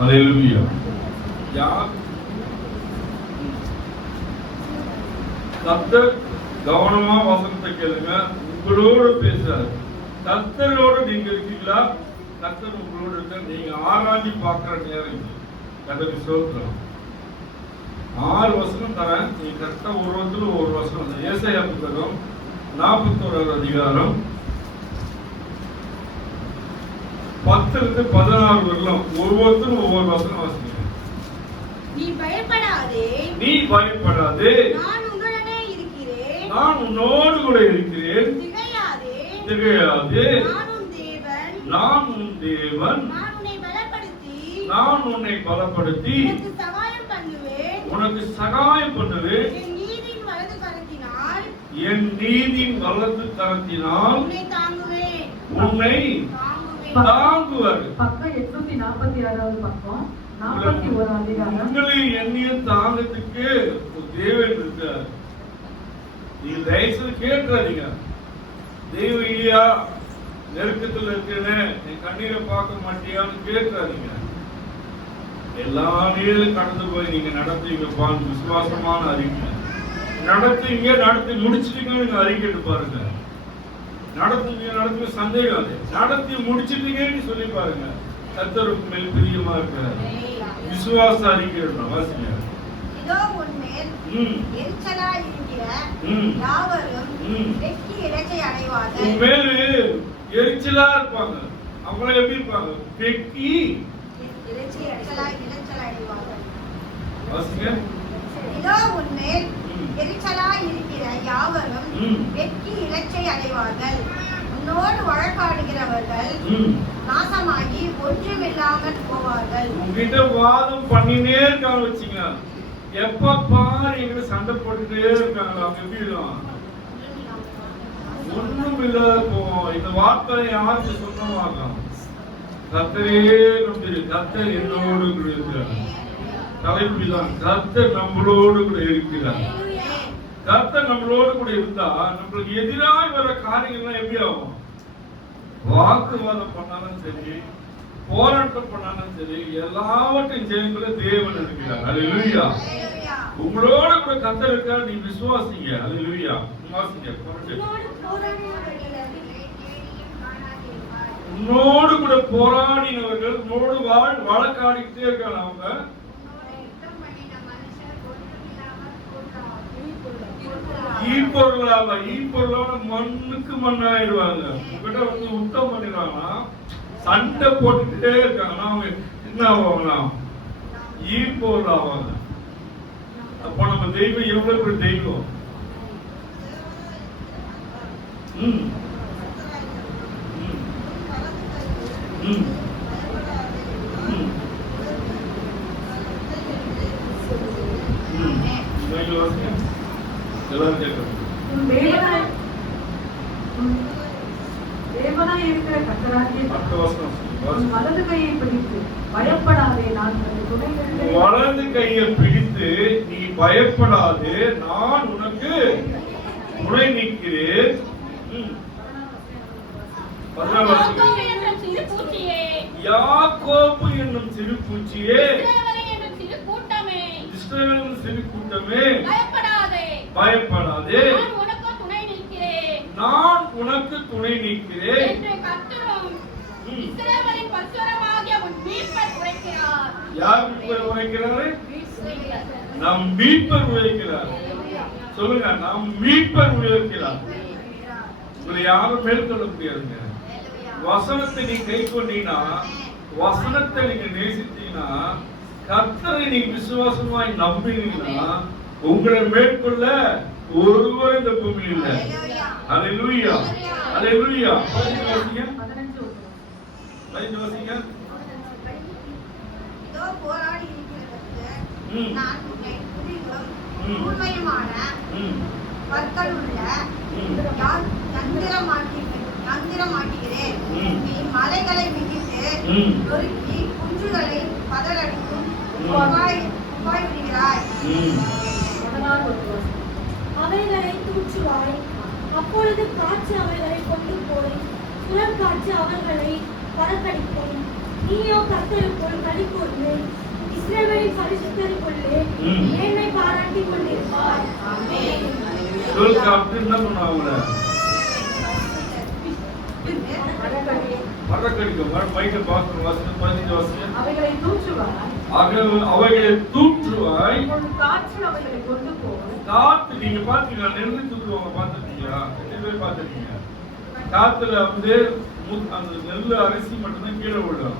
அல்லேலூயா. யார் கர்த்தர் கவனமா வசனத்தை கேளுங்க. உங்களோட பேசுறாரு. கர்த்தரோடு நீங்க இருக்கீங்களா? கர்த்தர் உங்களோட இருக்க நீங்க ஆராய்ச்சி பார்க்கிற நேரம். கர்த்தருக்கு ஸ்தோத்திரம். 6 வசனம் தரேன். நீ கரெக்டா ஒரு வசனம். ஏசாயா புத்தகம் 41 அதிகாரம் 10-16 வரலாம். ஒவ்வொருத்தரும் ஒவ்வொரு வசனம் வாசிங்க. நீ பயப்படாதே, நீ பயப்படாதே, நான் உன்னுடனே இருக்கிறேன், நான் உன்னோடு கூட இருக்கிறேன், திகையாதே, திகையாதே, நான் உன் தேவன், நான் உன் தேவன், நான் உன்னை பலப்படுத்தி, நான் உன்னை பலப்படுத்தி உனக்கு சகாயம் பண்ணுவேன், உனக்கு சகாயம் பண்ணுவேன், என் நீதியின் வலது கரத்தினால், என் நீதியின் வலது கரத்தினால் உன்னை தாங்குவேன், உன்னை தாங்குவார். பக்கம் 846 பக்கம் 41 அதிகாரம். உங்களை என்னைய தாங்கத்துக்கு தேவன் இருக்கார். நீங்க தயவுசெய்து கேட்காதீங்க. தெய்வம் இல்லையா, நெருக்கத்தில் இருக்கேன்னு என் கண்ணீரை பார்க்க மாட்டியான்னு கேட்காதீங்க. எல்லா நேரம் கடந்து போய் நீங்க நடத்துவீங்க. விசுவாசமான அறிக்கை நடத்துவீங்க, நடத்தி முடிச்சிட்டீங்கன்னு அறிக்கைட்டு பாருங்க. நடத்துவீங்க சந்தேகம் அது. நடத்தி முடிச்சிட்டீங்கன்னு சொல்லி பாருங்க. கர்த்தருக்கு மேல் பிரியமா இருக்கிறார். விசுவாச அறிக்கை வாசிங்க. இதோ உன்மேல் எரிச்சலாய் இருக்கிற யாவரும் வெட்கி இலச்சை அடைவார்கள். உன்மேல் எரிச்சலா இருப்பாங்க. அவங்கள எப்படி இருப்பாங்க? வெட்கி இலச்சலாய் அடைவார்கள். வாசிங்க. இதோ உன்மேல் எரிச்சலாய் இருக்கிற யாவரும் வெட்கி இலச்சை அடைவார்கள். உன்னோடு வழக்காடுகிறவர்கள் நாசமாகி ஒன்றுமில்லாமல் போவார்கள். உங்ககிட்ட வாதம் பண்ணினே இருக்காங்க வச்சுங்க. எப்ப பாரு எங்கிட்ட சண்டை போட்டுட்டே இருக்காங்க. அவங்க எப்படி ஒண்ணும் இல்லாத போவோம். இந்த வார்த்தை யாருக்கு சொந்தமாகும்? கர்த்தரே நம்பி. கர்த்தர் என்னோடு கூட இருக்கிறார். தலைப்புதான் கர்த்தர் நம்மளோடு கூட இருக்கிறார். கர்த்தர் நம்மளோடு கூட இருந்தா நம்மளுக்கு எதிராக வர காரியங்கள்லாம் எப்படி ஆகும்? வாக்குவாதம் பண்ணாலும் சரி, போராட்டம் பண்ணாலும் சரி, எல்லாவற்றையும் ஜெயங்கள தேவன் இருக்கிறார். அல்லேலூயா. உங்களோட கூட கர்த்தர் இருக்கார். நீ விசுவாசிங்க. அல்லேலூயா. வாசிங்க. உன்னோடு கூட போராடினவர்கள், உன்னோடு வழக்காடிக்கிட்டே இருக்காங்க. அவங்க ஈப்பொருளான மண்ணுக்கு மண்ணாயிடுவாங்க. உங்ககிட்ட வந்து யுத்தம் பண்ணிடுவாங்கன்னா, சண்டை போட்டுக்கிட்டே இருக்காங்கன்னா அவங்க என்ன ஆவாங்கன்னா ஈப்பொருள் ஆவாங்க. அப்ப நம்ம தெய்வம் எவ்வளவு பெரிய தெய்வம். எல்லாரும் கேட்கணும். தேவனாய் இருக்கிற கர்த்தராகிய வலது கையை பிடித்து பயப்படாதே, நான் உனக்கு வலது கையை பிடித்து நீ பயப்படாதே, நான் உனக்கு துணை நிற்கிறேன். யாக்கோபு என்னும் சிறு பூச்சியே, இஸ்ரவேலின் சிறு கூட்டமே, பயப்படாதே, நான் உனக்கு துணை நிற்கிறேன். யார் உரைக்கிறாரு? நம் மீட்பர் உரைக்கிறார். சொல்லுங்க, நம் மீட்பர் உரைக்கிறார். உங்களை யாரும் மேற்கொள்ள முடியாதுங்க. வசனத்தை நீ கை கொண்டீங்கன்னா, வசனத்தை நீங்க நேசித்தீங்கன்னா, கர்த்தரை நீங்க விசுவாசமாய் நம்பினீங்கன்னா, உங்களை மேற்கொள்ள ஒருவர் இந்த பூமியில் இல்லை. அல்லேலூயா. அல்லேலூயா. இதோ போராடி இருக்கிறதற்கு நான் உன்னை புதிதும் உண்மையுமான பற்களுள்ள யந்திரமாட்டுகிறேன். நீ மலைகளை மிதித்து நொறுக்கி குன்றுகளை பதறடிக்கும் உபாய் விடுகிறாய். அவைகளை தூற்றுவாய். அப்பொழுது காற்று அவைகளை கொண்டு போய் புறங்காற்று அவர்களை பறக்கடிக்கும். நீயோ கர்த்தருக்குள் களி கூர்ந்து இஸ்ரவேலின் பரிசுத்தருக்குள்ளே ம். மேன்மை பாராட்டிக் கொண்டிருப்பாய். ஆமென். சொல்லுங்க, அப்படி என்ன பண்ணுவாங்க? மரக்கடிக்கும் மைக்கை பார்க்கணும். வாசனை 15 வாசனை. அவைகளை தூற்றுவாய், அவைகளை தூற்றுவாய். உன் காற்றில் அவைகளை கொண்டு போய் காத்து நீங்க பாத்தீங்களா? நெல்லு தூக்குவாங்க, பாத்துருக்கீங்களா? எத்தனை பேர் பாத்துருக்கீங்க? காத்துல வந்து அந்த நெல்லு அரிசி மட்டும்தான் கீழே விழும்.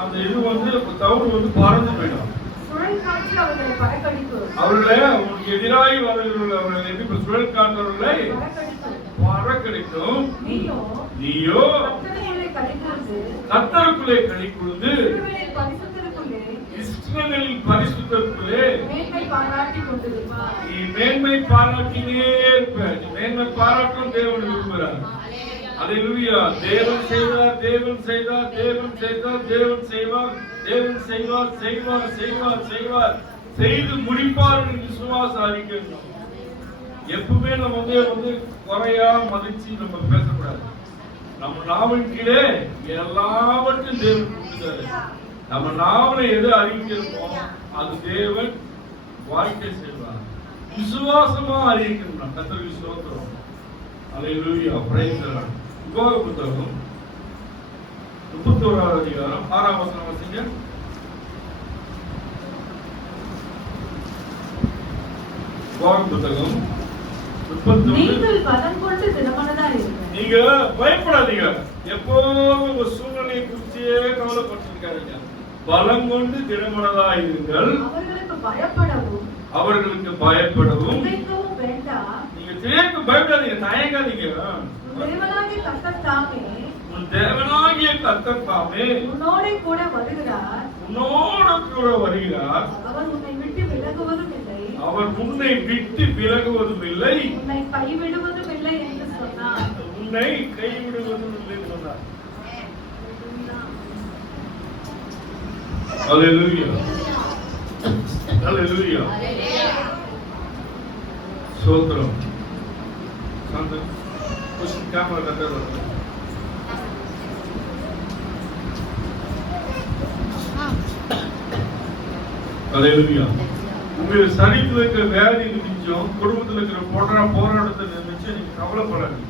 அந்த இது வந்து தவிடு வந்து பறந்து போயிடும். சுழல் காற்றில் அவைகளை பறக்கடிக்கும். அவர்களை உங்களுக்கு எதிராகி அவர்களை எப்படி சுழல் காற்றவர்களை பறக்கடிக்கும். நீயோ கர்த்தருக்குள்ளே களி கூர்ந்து கர்த்தருக்குள்ளே களி கூர்ந்து இஸ்ரவேலின் பரிசுத்தருக்குள்ளே இஸ்ரவேலின் பரிசுத்தருக்குள்ளே மேன்மை பாராட்டிக் கொண்டிருப்பாய். நீ மேன்மை பாராட்டினே இருப்ப. நீ மேன்மை பாராட்டும் தேவன் விரும்புகிறார். அல்லேலூயா. தேவன் செய்வார், தேவன் செய்தார், தேவன் செய்தார், தேவன் செய்வார், தேவன் செய்வார், செய்வார், செய்வார், செய்வார், செய்து முடிப்பார் என்று விசுவாசம் அறிக்கணும். எப்பவுமே நம்ம வந்து குறையா மதிச்சு நம்ம பேசக்கூடாது. நம்ம நாவின் கீழே எல்லாவற்றையும் தேவன் கொடுத்தாரு. நம்ம நாவனை எது அறிவிக்கிறோமோ அது தேவன் வாழ்க்கை செய்வார். விசுவாசமா அறிவிக்கணும். கர்த்தர் விசுவாசம். அல்லேலூயா. Praise the Lord. உபாக புத்தகம் 31வது அதிகாரம் 6ஆம் வசனம் வாசிங்க. உபாக புத்தகம் 31. நீங்கள் பலம் கொண்டு திடமனதாய் இருங்கள். நீங்க பயப்படாதீங்க. எப்போதும் உங்க சூழ்நிலையை குறிச்சே கவலைப்பட்டிருக்காருங்க. பலம் கொண்டு திடமனதாய் இருங்கள். அவர்களுக்கு பயப்படவும் திகைக்கவும் வேண்டாம். நீங்க திகைக்க பயப்படாதீங்க, தயங்காதீங்க. உன் தேவனாகிய கர்த்தர் தாமே உன் தேவனாகிய கர்த்தர் தாமே உன்னோடே கூட வருகிறார். உன்னோடு கூட வருகிறார். அவர் உன்னை விட்டு விலகுவதும் இல்லை, அவர் உன்னை விட்டு விலகுவதும் இல்லை, உன்னை கைவிடுவதும் இல்லை என்று சொன்னார். உன்னை கைவிடுவதும் இல்லை என்று சொன்னார். அல்லேலூயா. அல்லேலூயா. ஸ்தோத்திரம். சாந்தம். புஷ் கேமரா கட்டறது. அல்லேலூயா. உங்க சரீரத்தில் இருக்கிற வியாதி நிமிச்சம், குடும்பத்தில் இருக்கிற போராட்டத்தை நினைச்சு நீங்க கவலைப்படாதீங்க.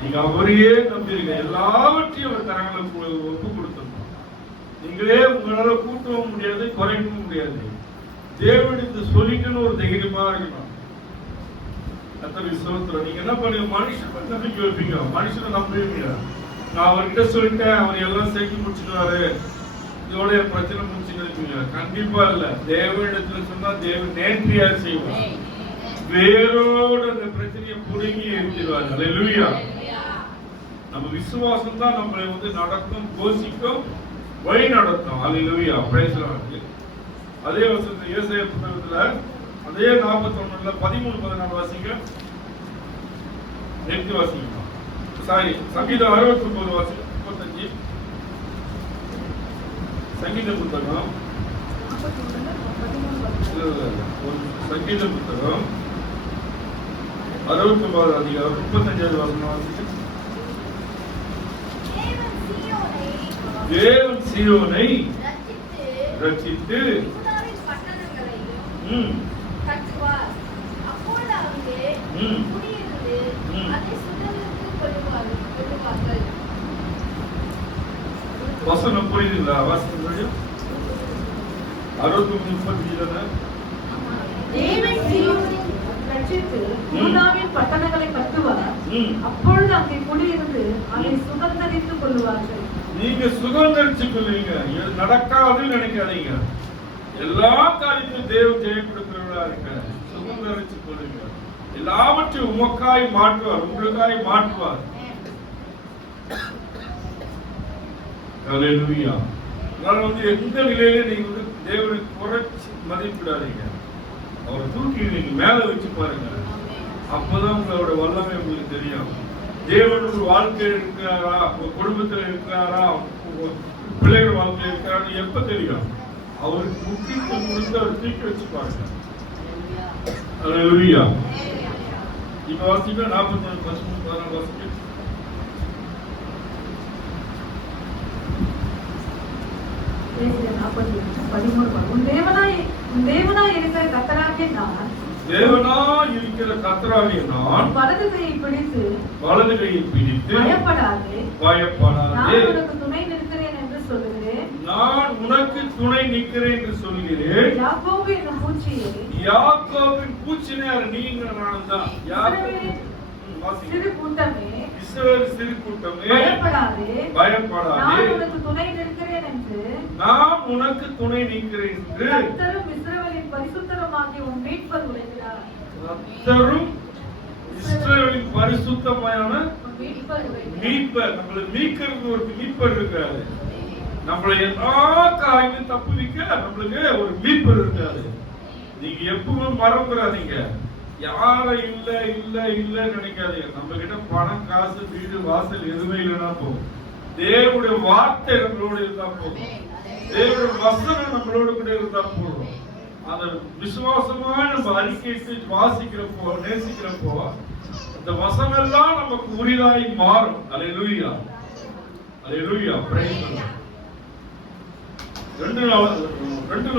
நீங்க அவரையே நம்பிருங்க. எல்லாவற்றையும் அவர் கரங்களுக்கு ஒப்பு கொடுத்துருக்கோம். நீங்களே உங்களால கூட்டவும் முடியாது, குறைக்கவும் முடியாது. தேவனுக்கு சொல்லிக்கணும் ஒரு தைரியமா இருக்கணும். அத்தனை ஸ்தோத்திரம். நீங்க என்ன பண்ணுங்க? மனுஷனை நம்பிக்கை வைப்பீங்க, மனுஷனை நம்புவீங்க. நான் அவர்கிட்ட சொல்லிட்டேன், அவர் எல்லாம் செஞ்சு முடிச்சுட்டாரு, இதோட பிரச்சனை முடிச்சுட்டு இருக்கீங்க. கண்டிப்பா இல்ல. தேவனிடத்துல சொன்னா தேவன் நேர்த்தியா செய்வார். வேரோட அந்த பிரச்சனையை புடுங்கி எரிஞ்சிருவார். அல்லேலூயா. நம்ம விசுவாசம் தான் நம்மளை வந்து நடக்கும், போஷிக்கும், வழி நடத்தும். அல்லேலூயா. Praise the lord. அதே வசனத்துல ஏசாயா புத்தகத்துல அதே 41ல 13-14 வாசிங்க. நெக்ஸ்ட் வாசிங்க. சாரி, சங்கீதம் 69 வாசிங்க. 35 சங்கீத புத்தகம். சங்கீத புத்தகம் 69வது அதிகாரம் 35வது வசனம் வாசிங்க. தேவன் சீயோனை ரட்சித்து கட்டுவார். அப்பொழுது அங்கே குடியிருந்து அதை சுதந்திரத்துக்கு கொள்ளுவார்கள். வசனம் புரியுதுங்களா? வாசனம் 63:35. தேவன் சீயோனை ரட்சித்து யூதாவின் பட்டணங்களை கட்டுவார். அப்பொழுது அங்கே குடியிருந்து அதை சுதந்தரித்துக் கொள்ளுவார்கள். நீங்க சுதந்திரிச்சுக் கொள்வீங்க. இது நடக்காதுன்னு நினைக்காதீங்க. எல்லா காரியத்திலும் தேவன் ஜெயம் கொடுக்கிறவர்களா இருக்க சுதந்திரிச்சுக் கொள்வீங்க. எல்லாவற்றையும் உமக்காய் மாற்றுவார், உங்களுக்காய் மாற்றுவார். அல்லேலூயா. அதனால வந்து எந்த நிலையில நீங்க வந்து தேவனை குறைச்சி மதிப்பிடாதீங்க. அவரை தூக்கி நீங்க மேல வச்சு பாருங்க. அப்பதான் உங்களோட வல்லமை உங்களுக்கு தெரியும். தேவன் ஒரு வாழ்க்கையில் இருக்கிறாரா, உங்க குடும்பத்தில் இருக்கிறாரா, உங்க பிள்ளைகள் வாழ்க்கையில் இருக்கிறாரு எப்ப தெரியும்? அவருக்கு முக்கியத்துவம் கொடுத்து அவர் தூக்கி வச்சு பாருங்க. அல்லேலூயா. இப்ப வாசிக்க 41:13 வாசிக்க. ஏசாயா 40:13. உன் தேவனாய் இருக்கிற கர்த்தராகிய நான் தேவனாய் இருக்கிற கர்த்தராகிய நான் வலது கையை பிடித்து பயப்படாதே நான் உனக்கு துணை நிற்கிறேன் என்று சொல்லுகிறேன். நான் உனக்கு துணை நிற்கிறேன் என்று சொல்கிறேன். யாக்கோபு என்னும் பூச்சியே, யாக்கோபின் பூச்சினார் நீங்க நான் தான். சிறு கூட்டமே, இஸ்ரவேல் சிறு கூட்டமே, பயப்படாதே நான் உனக்கு துணை நிற்கிறேன் என்று நான் உனக்கு துணை நிற்கிறேன் என்று கர்த்தரும் இஸ்ரவேலின் பரிசுத்தருமாகிய உன் மீட்பர் உரைக்கிறார். கர்த்தரும் இஸ்ரவேலின் பரிசுத்தமான மீட்பர், நம்மளை மீட்கிறதுக்கு ஒரு மீட்பர் இருக்காரு. நம்மளை எல்லா காரியங்களும் தப்புவிக்க நம்மளுக்கு ஒரு மீட்பர் இருக்காரு. நீங்க எப்பவுமே மறந்துடாதீங்க. யாரும் இல்ல நினைக்காதீங்க. நம்ம கிட்ட பணம், காசு, வீடு, வாசல் எதுவுமே இல்லைன்னா போதும். தேவனுடைய வார்த்தை நம்மளோட இருந்தா போதும். தேவனுடைய வசனம் நம்மளோட கூட இருந்தா போதும். அந்த விசுவாசமா நம்ம அறிக்கைட்டு வாசிக்கிறப்போ, நேசிக்கிறப்போ இந்த வசனம் எல்லாம் நமக்கு உரிதாய் மாறும். அல்லேலூயா, அல்லேலூயா. Praise the Lord. 2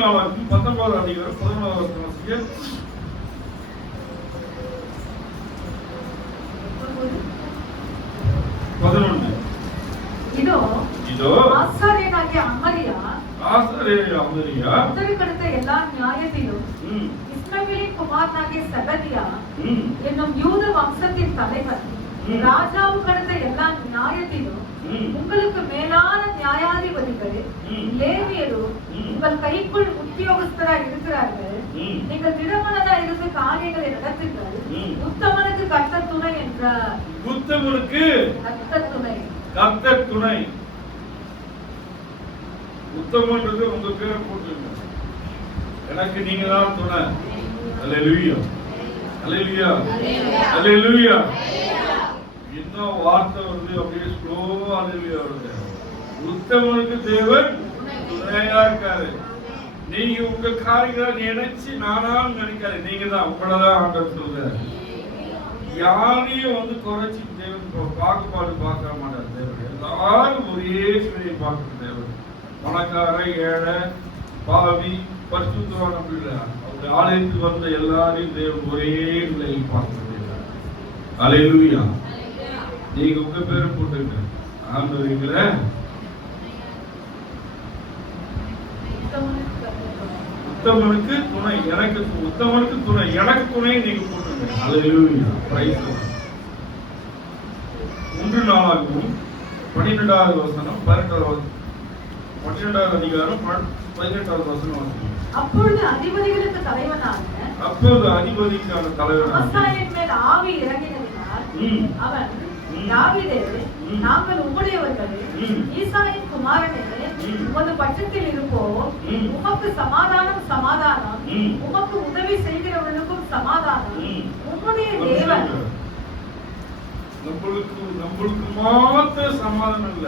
நாளாகும் 19 அதிகாரம் 11 வசனம். இதோ ஆசாரியனாகிய அமரியா கர்த்தருக்கடுத்த எல்லா நியாயத்திலும் இஸ்மவேலின் குமாரனாகிய செபதியா என்னும் யூத வம்சத்தின் தலைவர் ராஜாவுக்கடுத்த எல்லா நியாயத்திலும் உங்களுக்கு மேலான நியாயாதிபதிகள் லேவியரும் உங்கள் கைக்குள் உத்தியோகஸ்தராய் இருக்கிறார்கள். நீங்கள் திடமனதாய் இருந்து காரியங்களை நடத்துங்கள். உத்தமனுக்கு கர்த்தர் துணை என்றார். உத்தமனுக்கு கர்த்தர் துணை. கர்த்தர் துணை. உத்தமன்றது உங்க பேரை போட்டுங்க. எனக்கு நீங்க தான் துணை. அல்லேலூயா, அல்லேலூயா, அல்லேலூயா. இன்னும் வார்த்தை வருது, அப்படியே ஸ்லோவா அல்லேலூயா வருது. உத்தமனுக்கு தேவன் துணையா இருக்காரு. நீங்க உங்க காரியங்களை நினைச்சு நானும் நினைக்காது. நீங்க தான் உங்களதான் ஆண்டவர் சொல்றாரு. யாரையும் குறைச்சி தேவன் பாகுபாடு பார்க்க மாட்டார். தேவன் எல்லாரும் ஒரே சிலையை பார்க்கிற தேவன். பணக்கார, ஏழை, பாவி, பரிசுத்தவான் அப்படி இல்லை. அவங்க ஆலயத்துக்கு வந்த எல்லாரையும் தேவன் ஒரே நிலையில் பார்க்கிற தேவன். அல்லேலூயா. நீங்க உங்க பேரை போட்டுங்க. ஆண்டவரீங்களே உத்தமனுக்கு துணை, எனக்கு உத்தமனுக்கு துணை, எனக்கு துணை நீங்க போட்டுங்க. அல்லேலூயா. Praise the Lord. 1 நாளாகும் 12வது வசனம் 12வது அதிகாரம் 18வது வசனம். அப்பொழுது அதிபதிகளுக்கு தலைவனான அதிபதிக்கான தலைவனான ஆசாரியன் மேல் ஆவி இறங்கினதினால் அவன் தாவீதே, நாங்கள் உம்முடையவர்கள், ஈசாயின் குமாரனே, உமது பட்சத்தில் இருப்போம். உமக்கு சமாதானம், சமாதானம். உமக்கு உதவி செய்கிறவர்களுக்கும் சமாதானம். உம்முடைய தேவன். நம்மளுக்கு மாத்திர சமாதானம் இல்ல,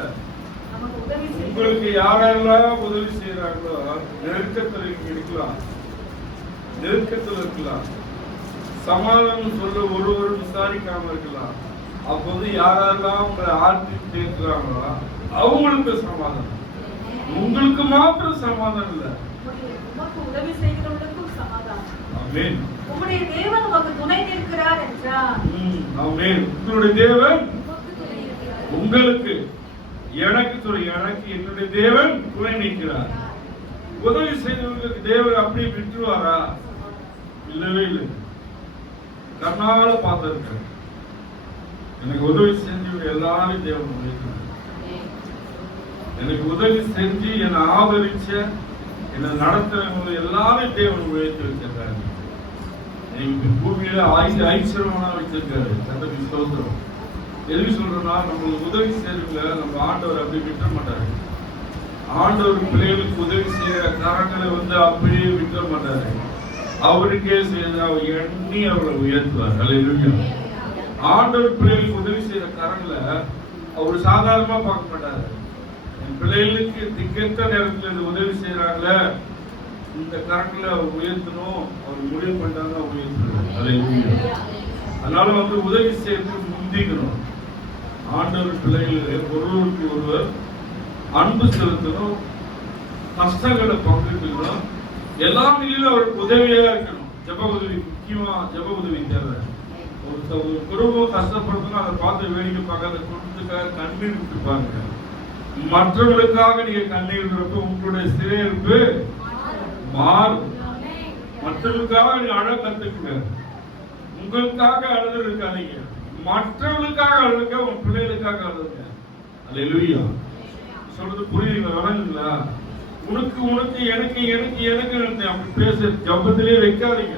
உங்களுக்கு யாரெல்லாம் உதவி செய்யறாங்களோ நெருக்கத்தில் இருக்கலாம், நெருக்கத்தில் இருக்கலாம். சமாதானம் சொல்ல ஒருவரும் விசாரிக்காம இருக்கலாம். அப்போது யாரெல்லாம் உங்களை ஆட்சி சேர்க்கிறாங்களோ அவங்களுக்கு சமாதானம். உங்களுக்கு மாத்திரம் சமாதானம் இல்ல, உதவி செய்கிறவர்களுக்கும் சமாதானம். ஆமென். உங்களுடைய தேவன் உங்களுக்கு துணை நிற்கிறார் என்றார். ஆமென். உங்களுடைய தேவன் உங்களுக்கு, எனக்கு துணை, எனக்கு என்னுடைய தேவன் துணை நிற்கிறார். உதவி செய்தவர்களுக்கு தேவன் அப்படியே விட்டுருவாரா? இல்லவே இல்லை. கண்ணால பார்த்திருக்க எனக்கு உதவி செஞ்சு எல்லாரும் தேவன் உழைக்கிறார். எனக்கு உதவி செஞ்சு என்னை ஆதரிச்ச, என்னை நடத்துறவங்க எல்லாரும் தேவன் உழைத்து வச்சிருக்காரு. பூமியில ஐஸ்வரமான வச்சிருக்காரு. சட்டத்தின் ஸ்தோத்திரம். எதுக்கு சொல்றோம்னா, நம்மளுக்கு உதவி செய்யறவங்க நம்ம ஆண்டவர் அப்படி விட்ட மாட்டாரு. ஆண்டவர் பிள்ளைகளுக்கு உதவி செய்யற கரங்களை அப்படியே விட்ட மாட்டாரு. அவருக்கே செய்த அவர் எண்ணி அவரை உயர்த்துவார். அல்லேலூயா. ஆண்டவர் பிள்ளைகளுக்கு உதவி செய்யற கரங்களை அவர் சாதாரணமா பார்க்க மாட்டாரு. என் பிள்ளைகளுக்கு திக்கெட்ட நேரத்தில் உதவி செய்யறாங்க, இந்த கரங்களை அவர் உயர்த்தணும், அவர் முடிவு பண்ணாங்க உயர்த்தணும். அல்லேலூயா. அதனால உதவி செய்யறதுக்கு முந்திக்கணும். ஆண்டவர் பிள்ளைகள் ஒருவருக்கு ஒருவர் அன்பு செலுத்தணும். அவங்களுக்கு உதவி செய்யறதுக்கு முந்திக்கணும். 2 நாளாகும் 19வது அதிகாரம் 19வது வசனம். அப்பொழுது அதிபதிகளுக்கு தலைவனான ஆசாரியன் மேல் ஆவி இறங்கினதினால் அவன் தாவீதை, நாங்கள் உம்முடையவர்கள், ஈசாயின் குமாரனே, உமது பட்சத்தில் இருப்போம். உமக்கு சமாதானம், சமாதானம். உமக்கு உதவி செய்கிறவர்களுக்கும் சமாதானம். உம்முடைய தேவன். நம்மளுக்கு மாத்திரம் சமாதானம் இல்ல, உங்களுக்கு மாத்திரம் சமாதானம் இல்ல, நம்மளுக்கு கஷ்டங்களை பங்கிட்டுக்கணும். எல்லா நிலையிலும் அவருக்கு உதவியா இருக்கணும். ஜெப உதவி முக்கியமா, ஜெப உதவி தேவை. ஒரு குடும்பம் கஷ்டப்படுறதுன்னா அதை பார்த்து வேடிக்கை பார்க்க, அந்த குடும்பத்துக்காக கண்ணீர் விட்டுப்பாங்க. மற்றவர்களுக்காக நீங்க கண்ணீர் விடுறப்ப உங்களுடைய சிறையிருப்பு மாறும். மற்றவர்களுக்காக நீங்க அழ கத்துக்குங்க. உங்களுக்காக அழுது இருக்காதீங்க, மற்றவர்களுக்காக அழுதுங்க, உங்க பிள்ளைகளுக்காக அழுதுங்க. அல்லேலூயா. சொல்றது புரியுதுங்களா? வணங்குங்களா? உனக்கு உனக்கு எனக்கு எனக்கு எனக்கு அப்படி பேச ஜபத்திலே வைக்காதீங்க.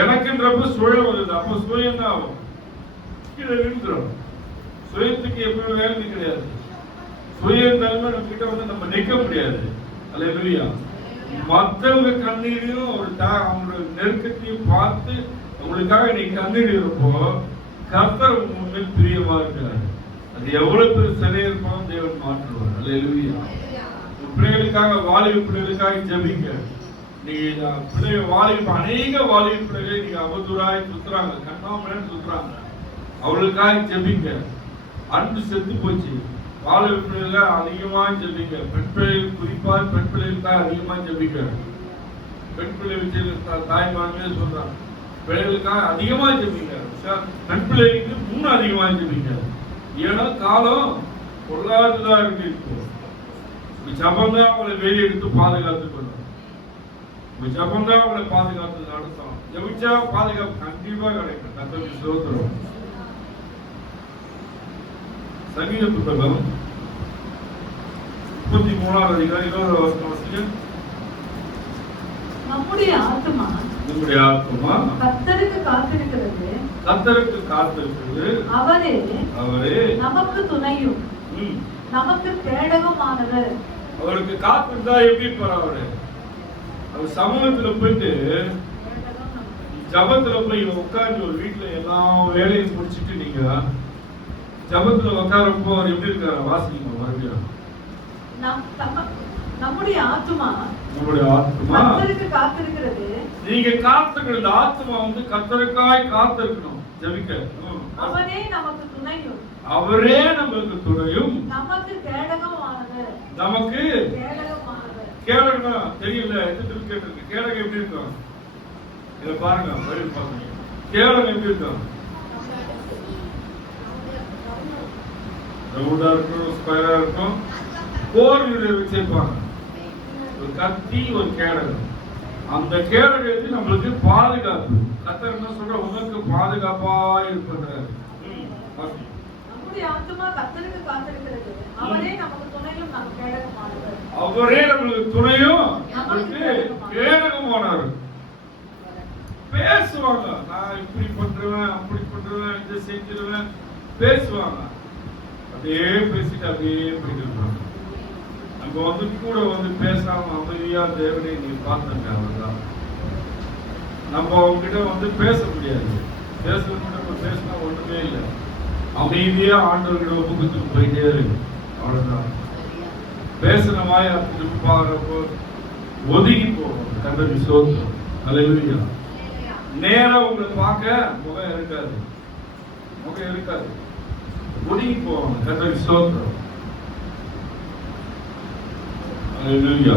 எனக்குன்றப்ப சுழல் வருது, அப்ப சுயம் தான் ஆகும். கீழே விழுந்துடும். சுயத்துக்கு எப்பவுமே வேலை கிடையாது. சுய தலைமை நம்ம கிட்ட வந்து நம்ம நிற்க முடியாது. அல்லேலூயா. மற்றவங்க கண்ணீரையும் அவங்களோட நெருக்கத்தையும் பார்த்து அவங்களுக்காக நீ கண்ணீர் இருப்போ கர்த்தர் உண்மையில் பிரியமா இருக்கிறார். அது எவ்வளவு பெரிய சிறையா இருப்பாலும் தேவன் மாற்றுவார். அல்லேலூயா. பிள்ளைகளுக்காக, வாலிப பிள்ளைகளுக்காக ஜெபிங்க. நீங்க பிள்ளைகள் வாலிப, அநேக வாலிப பிள்ளைகளை நீங்க அவதூறாய் சுத்துறாங்க, கண்ணாமலன்னு சுத்துறாங்க. அவளுக்காக ஜெபிங்க. அன்பு செத்து போச்சு. வாலிப பிள்ளைகளை அதிகமா ஜெபிங்க. பெண் பிள்ளைகள், குறிப்பா பெண் பிள்ளைகளுக்காக அதிகமா ஜெபிங்க. பெண் பிள்ளை வச்சு தாய்மார்களே சொல்றாங்க, பிள்ளைகளுக்காக அதிகமா ஜெபிங்க. பெண் பிள்ளைகளுக்கு இன்னும் அதிகமா ஜெபிங்க. ஏன்னா காலம் பொருளாதாரா இருக்கு. ஜபம் தான் அவங்களை வெளியே எடுத்து பாதுகாத்துக் கொள்ளும். ஜபம் தான் அவங்களை பாதுகாத்து நடத்தணும். ஜபிச்சா பாதுகாப்பு கண்டிப்பா கிடைக்கும். கர்த்தருக்கு ஸ்தோத்திரம். சங்கீத புத்தகம் 33ஆவது அதிகாரம் 20வது வசனம். நம்முடைய ஆத்துமா கர்த்தருக்கு காத்திருக்கிறது, கர்த்தருக்கு காத்திருக்கிறது. அவரே நமக்கு துணையும் நமக்கு கேடகமானவர். அவருக்கு காத்திருந்தா எப்படி இருப்பார்? அவர் சமூகத்துல போயிட்டு ஜபத்துல போய் உட்கார்ந்து ஒரு வீட்டுல எல்லா வேலையும் முடிச்சுட்டு நீங்க ஜபத்துல உட்காரப்போ அவர் எப்படி இருக்காரு? வாசிங்க மறுபடியும். நம்முடைய ஆத்துமா கர்த்தருக்கு காத்திருக்கிறது. நீங்க காத்திருக்கிறது ஆத்துமா வந்து கர்த்தருக்காய் காத்திருக்கணும். ஜெபிக்க. அவரே நமக்கு துணையும், அவரே நமக்கு துணையும், நமக்கு கேடகமானவர். நமக்கு கேடகமானவர். கேடகம் தெரியல, எது கேட்டிருக்கு? கேடகம் எப்படி இருக்கும்? இத பாருங்க, வழி பாருங்க. கேடகம் எப்படி இருக்கும்? ரவுண்டா இருக்கும், ஸ்கொயரா இருக்கும். போர் வீரர் வச்சிருப்பாங்க. ஒரு கத்தி, ஒரு கேடகம். அந்த கேடகத்தை நம்மளுக்கு பாதுகாப்பு. கர்த்தர் என்ன சொல்ற? உனக்கு பாதுகாப்பா இருப்பதாரு. நம்முடைய ஆத்துமா கர்த்தருக்கு காத்திருக்கிறது. அவரே நமக்கு துணையும் நமக்கு கேடகமானவர். அவரே நமக்கு துணையும் நமக்கு கேடகமானவர். பேசுவாங்க, நான் இப்படி பண்றேன், அப்படி பண்றேன், இதை செஞ்சிருவேன், பேசுவாங்க. அப்படியே பேசிட்டு அப்படியே போயிட்டு நம்ம வந்து கூட வந்து பேசாம அமைதியா தேவனை நீ பார்த்துங்க. அவர்தான் நம்ம அவங்க கிட்ட வந்து பேச முடியாது. பேசினா ஒண்ணுமே இல்லை. அமைதியா ஆண்டவர்கிட்ட ஒப்புக்கத்துக்கு போயிட்டே இருக்கு. அவ்வளவுதான். பேசுன மாதிரி திருப்பி பாக்குறப்போ ஒதுங்கி போகும். கர்த்தருக்கு ஸ்தோத்திரம். அல்லேலூயா. நேரா உங்களை பார்க்க முகம் இருக்காது, ஒதுங்கி போவாங்க. கர்த்தருக்கு ஸ்தோத்திரம். அல்லேலூயா.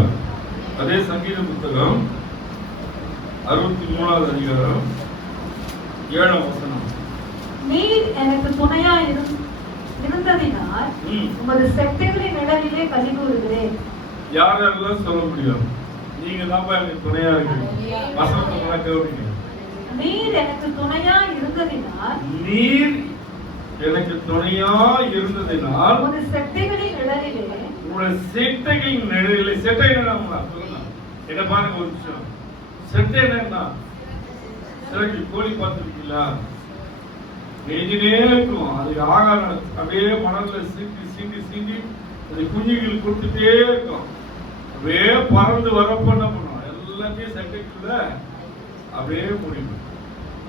அதே சங்கீத புத்தகம் 63வது அதிகாரம் 7ஆம் வசனம். நீர் எனக்கு துணையா இருந்ததினால் உமது செட்டைகளின் நிழலிலே களி கூறுகிறேன். யாரெல்லாம் சொல்ல முடியும்? நீங்க தான் எனக்கு துணையா இருக்கீங்க. வசனத்தை கவனிங்க. நீர் எனக்கு துணையா இருந்ததினால், நீர் எனக்கு துணையா இருந்ததினால் உமது செட்டைகளின் நிழலிலே, உங்களுடைய செட்டைகளின் நிழலிலே. செட்டை என்ன? என்ன பாருங்க ஒரு விஷயம். செட்டை என்ன? சிறகு கோழி பார்த்துருக்கீங்களா? நெஞ்சினே இருக்கும். அதுக்கு ஆகாரம் அப்படியே மணல்ல சீண்டி அது குஞ்சுகள் கொடுத்துட்டே இருக்கும். அப்படியே பறந்து வரப்ப என்ன பண்ணும்? எல்லாத்தையும் செட்டைக்குள்ள அப்படியே முடியும்.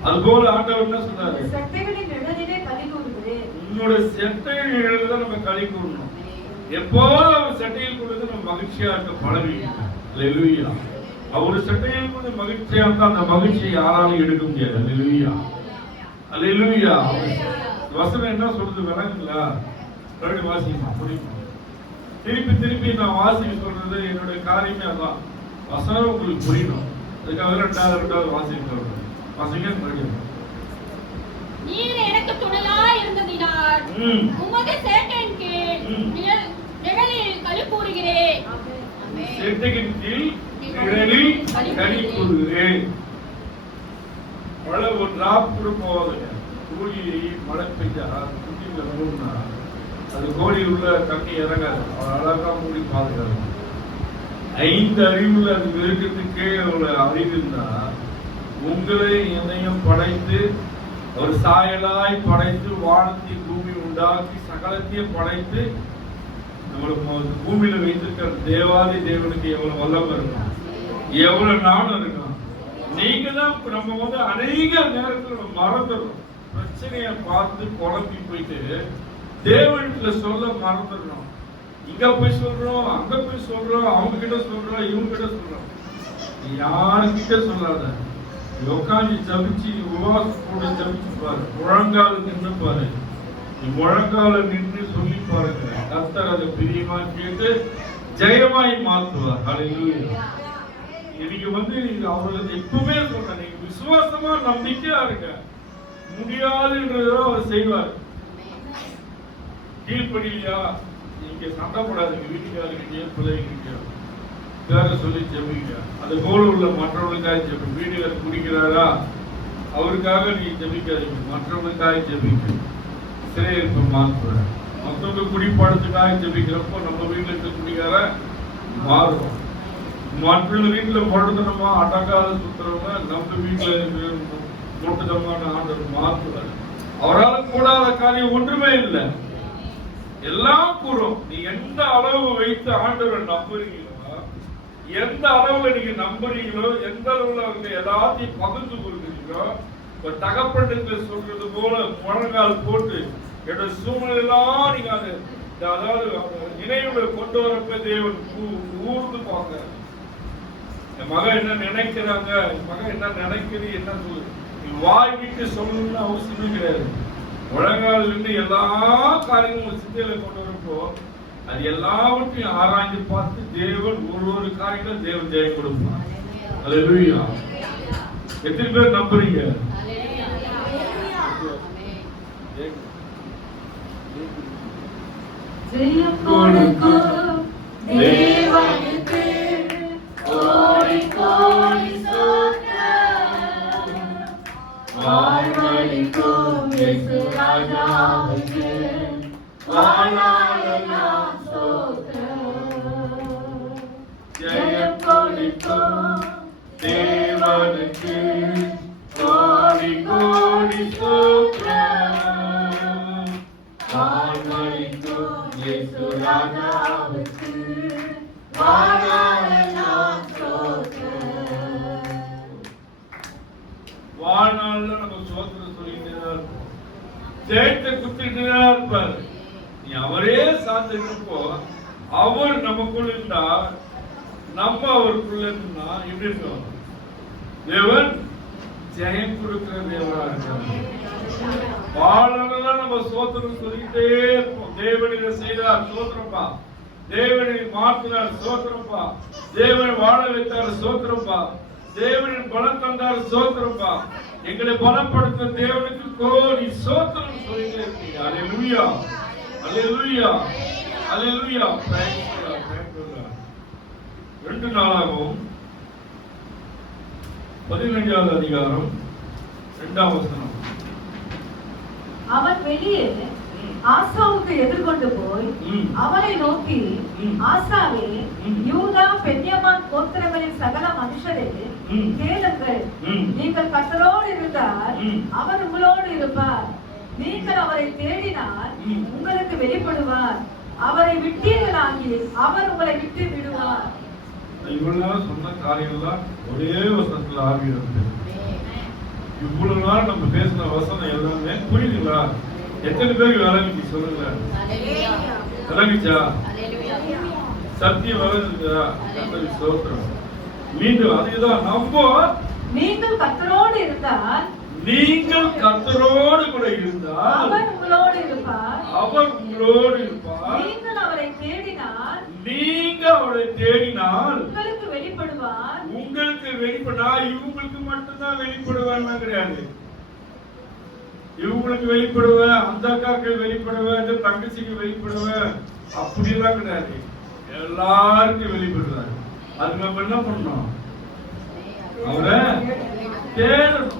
அதுபோல ஆண்டவர் என்ன சொன்னாரு? செட்டைகளின் நிழலிலே களி கூறுகிறேன். உன்னோட செட்டையின் நிழலில் தான் நம்ம களி கூறணும். எப்போதும் அவர் செட்டையில் கொடுத்து நம்ம மகிழ்ச்சியா இருக்க பழகுவீங்க. அல்லேலூயா. அவர் செட்டையில் கொண்டு மகிழ்ச்சியா இருந்தா அந்த மகிழ்ச்சியை யாராலும் எடுக்க முடியாது. அல்லேலூயா. அல்லேலூயா. வசனம் என்ன சொல்றது விளங்குங்களா? வாசிக்கணும். திருப்பி நான் வாசிக்க சொல்றது சொல்றது என்னுடைய காரியமே அதான். வசனம் உங்களுக்கு புரியணும். அதுக்காக ரெண்டாவது வாசிக்கிறோம். வாசிக்க முடியும். நீர் எனக்கு துணையா இருந்ததினால் உமது சேட்டையின் கீழ் நிழலில் களி கூறுகிறேன். சேட்டையின் கீழ் நிழலில் களி கூறுகிறேன். மழை ஒரு டிராப் கூட போவாதுங்க. கோழி மழை பெய்ஞ்சா குட்டிங்க வரும்னா அது கோழி உள்ள தண்ணி இறங்காது. அவர் அழகா மூடி பாதுகாக்கும். 5 அறிவுல அது இருக்கிறதுக்கே ஒரு அறிவு இருந்தா உங்களை என்னையும் படைத்து ஒரு சாயலாய் படைத்து வானத்தை பூமி உண்டாக்கி சகலத்தையும் படைத்து நம்மளுக்கு பூமியில வைத்திருக்கிற தேவாதி தேவனுக்கு எவ்வளவு வல்லமை இருக்கும், எவ்வளவு நாணம் இருக்கும். நீங்க தான் நம்ம அநேக நேரத்தில் மறந்துடும். பிரச்சனையை பார்த்து குழம்பி போயிட்டு தேவன்கிட்ட சொல்ல மறந்துடுறோம். இங்க போய் சொல்றோம், அங்க போய் சொல்றோம், அவங்க கிட்ட சொல்றோம், இவங்க கிட்ட சொல்றோம். யாருக்கிட்ட சொல்லாத. உட்காந்து ஜபிச்சு உபவாசத்தோட ஜபிச்சு பாரு. முழங்கால நின்று பாரு. முழங்கால நின்று சொல்லி பாருங்க. கர்த்தர் அதை பிரியமா கேட்டு ஜெயமாய் மாற்றுவார். ஹல்லேலூயா. இன்னைக்கு அவர்களுக்கு எப்பவுமே சொல்றேன், நீங்க விசுவாசமா நம்பிக்கையா இருக்க. முடியாதுன்றத அவர் செய்வார். கீழ்படியா நீங்க சண்டை போடாதீங்க. வீட்டுக்காரங்க பிள்ளைங்க பேர சொல்லி ஜெபிங்க. அது போல உள்ள மற்றவர்களுக்காக ஜெபி. வீட்டுக்காரர் குடிக்கிறாரா அவருக்காக நீங்க ஜெபிக்காதீங்க, மற்றவர்களுக்காக ஜெபிங்க. சிறையிருப்ப மாற்றுற மற்றவங்க குடிப்பாடத்துக்காக ஜெபிக்கிறப்போ நம்ம வீட்டுல இருக்க குடிக்கார மாறும். மற்ற வீட்டுல படுத்தணுமா அடங்காத சுத்துறவங்க நம்ம வீட்டுல மூட்டதமான ஆண்டவர் மாற்றுவார். அவரால் கூடாத காரியம் ஒன்றுமே இல்லை, எல்லாம் கூறும். நீ எந்த அளவு வைத்து ஆண்டவரை நம்புறீங்களோ, எந்த அளவுல நீங்க நம்புறீங்களோ, எந்த அளவுல அவங்க எல்லாத்தையும் பகிர்ந்து கொள்கிறீங்களோ, இப்ப தகப்பட்டத்துல சொல்றது போல முழங்கால் போட்டு என்னோட சூழ்நிலாம் நீங்க அதாவது நினைவுல கொண்டு வரப்ப தேவன் ஊர்ந்து பாங்க. என் மகன் என்ன நினைக்கிறாங்க, என் மகன் என்ன நினைக்கிறது, என்ன சொல்லு. நீ வாய் விட்டு சொல்லணும்னு அவசியமே கிடையாது. முழங்கால் இருந்து எல்லா காரியங்களும் சிந்தையில கொண்டு வரப்போ அது எல்லாவற்றையும் ஆராய்ந்து பார்த்து தேவன் ஒரு காரியங்களும் தேவன் ஜெயம் கொடுப்பார். அல்லேலூயா. எத்தனை பேர் நம்புறீங்க? ஜெயம் கொடுக்கும் தேவனுக்கு கோடி கோடி ஸ்தோத்திரம். வாழ்வளிக்கும் இயேசு ராஜாவுக்கு வாழ்நாளெல்லாம் ஸ்தோத்திரம். ஜெயம் கொடுக்கும் தேவனுக்கு கோடி கோடி ஸ்தோத்திரம். வாழ்வளிக்கும் இயேசு ராஜாவுக்கு வாழ்நாளெல்லாம் ஸ்தோத்திரம். வாழ்நாள்ல நம்ம சோத்திரம் சொல்லிட்டு தான் இருப்போம், ஜெயத்தை குத்திட்டு தான் இருப்பாரு. நீ அவரே சார்ந்திருப்போ அவர் நமக்குள்ள இருந்தா நம்ம அவருக்குள்ள இருந்தா எப்படி இருக்கும்? தேவன் ஜெயம் கொடுக்கிற தேவனா இருக்காங்க. வாழ்நாளெல்லாம் நம்ம சோத்திரம் சொல்லிட்டே இருப்போம். தேவன் இதை செய்தார், சோத்திரப்பா. தேவனை மாற்றினார், சோத்திரப்பா. தேவனை வாழ வைத்தார், சோத்திரப்பா. தேவனின் பலம் தந்தார், சோத்திரப்பா. எங்களை பலப்படுத்த தேவனுக்கு கோடி சோத்திரம் சொல்லிட்டே இருக்கீங்க. அல்லேலூயா, அல்லேலூயா, அல்லேலூயா. ரெண்டு நாளாகவும் 15வது அதிகாரம் 2ஆம் வசனம். அவன் வெளியே ஆசாவுக்கு எதிர்கொண்டு போய் அவனை நோக்கி, ஆசாவே, யூதா பென்யமான் கோத்திரங்களின் சகல மனுஷரே கேளுங்கள். நீங்கள் கர்த்தரோடு இருந்தால் அவர் உங்களோடு இருப்பார். நீங்கள் அவரை தேடினால் உங்களுக்கு வெளிப்படுவார். அவரை விட்டீர்களாகி அவர் உங்களை விட்டு விடுவார். இவ்வளவு நாள் சொன்ன காரியங்கள்லாம் ஒரே வசனத்துல ஆகிறது. இவ்வளவு நாள் நம்ம பேசின வசனம் எல்லாமே புரியுதுங்களா? எத்தனை பேருக்கு விளங்கிச்சு சொல்லுங்க? விளங்கிச்சா? சத்தியம் விளங்குதா? கர்த்தருக்கு ஸ்தோத்திரம். மீண்டும் அதுதான் நம்ம நீங்கள் கர்த்தரோடு இருந்தால், நீங்கள் கர்த்தரோடு கூட இருந்தால் அவர் உங்களோடு இருப்பார். அவர் உங்களோடு இருப்பார். நீங்கள் அவரை தேடினால் நீங்க அவரை தேடினால் உங்களுக்கு வெளிப்படுவார். உங்களுக்கு வெளிப்படா இவங்களுக்கு மட்டும்தான் வெளிப்படுவார்னா கிடையாது. இவங்களுக்கு வெளிப்படுவேன், அந்த அக்காக்கு வெளிப்படுவேன், இந்த தங்கச்சிக்கு வெளிப்படுவேன் அப்படிலாம் கிடையாது. எல்லாருக்கும் வெளிப்படுறாரு. அது நம்ம என்ன பண்ணணும்? அவரை தேடணும்.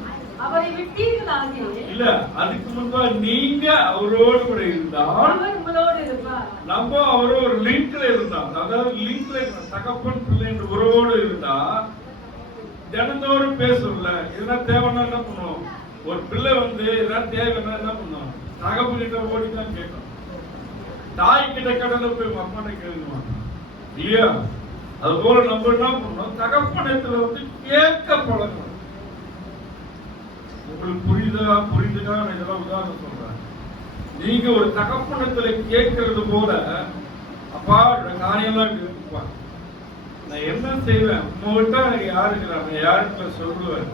அவரை விட்டீர்களாகி இல்ல, அதுக்கு முன்பா நீங்க அவரோடு கூட இருந்தால் அவர் உங்களோடு இருப்பார். நம்ம அவரோட ஒரு லிங்க்ல இருந்தா, அதாவது லிங்க்ல தகப்பன் பிள்ளை என்ற உறவோடு இருந்தா தினந்தோறும் பேசணும்ல. இதெல்லாம் தேவைன்னா என்ன பண்ணுவோம்? ஒரு பிள்ளை வந்து இதெல்லாம் தேவைன்னா என்ன பண்ணுவோம்? தகப்பன் கிட்ட ஓடி தான் கேட்கும். தாய் கிட்ட கடல போய் அம்மாட்ட கேட்கணும் இல்லையா? அது போல நம்ம என்ன பண்ணணும்? தகப்பனத்துல வந்து கேட்க பழகணும். உங்களுக்கு புரியுதுக்கா நான் இதெல்லாம் உதாரணம் சொல்றேன். நீங்க ஒரு தகப்பனத்துல கேட்கறது போல, அப்பா காரியெல்லாம் இருக்குப்பா, நான் என்ன செய்வேன், உங்க விட்டா எனக்கு யாரு இருக்கிறாங்க, யாருக்கு சொல்லுவேன்,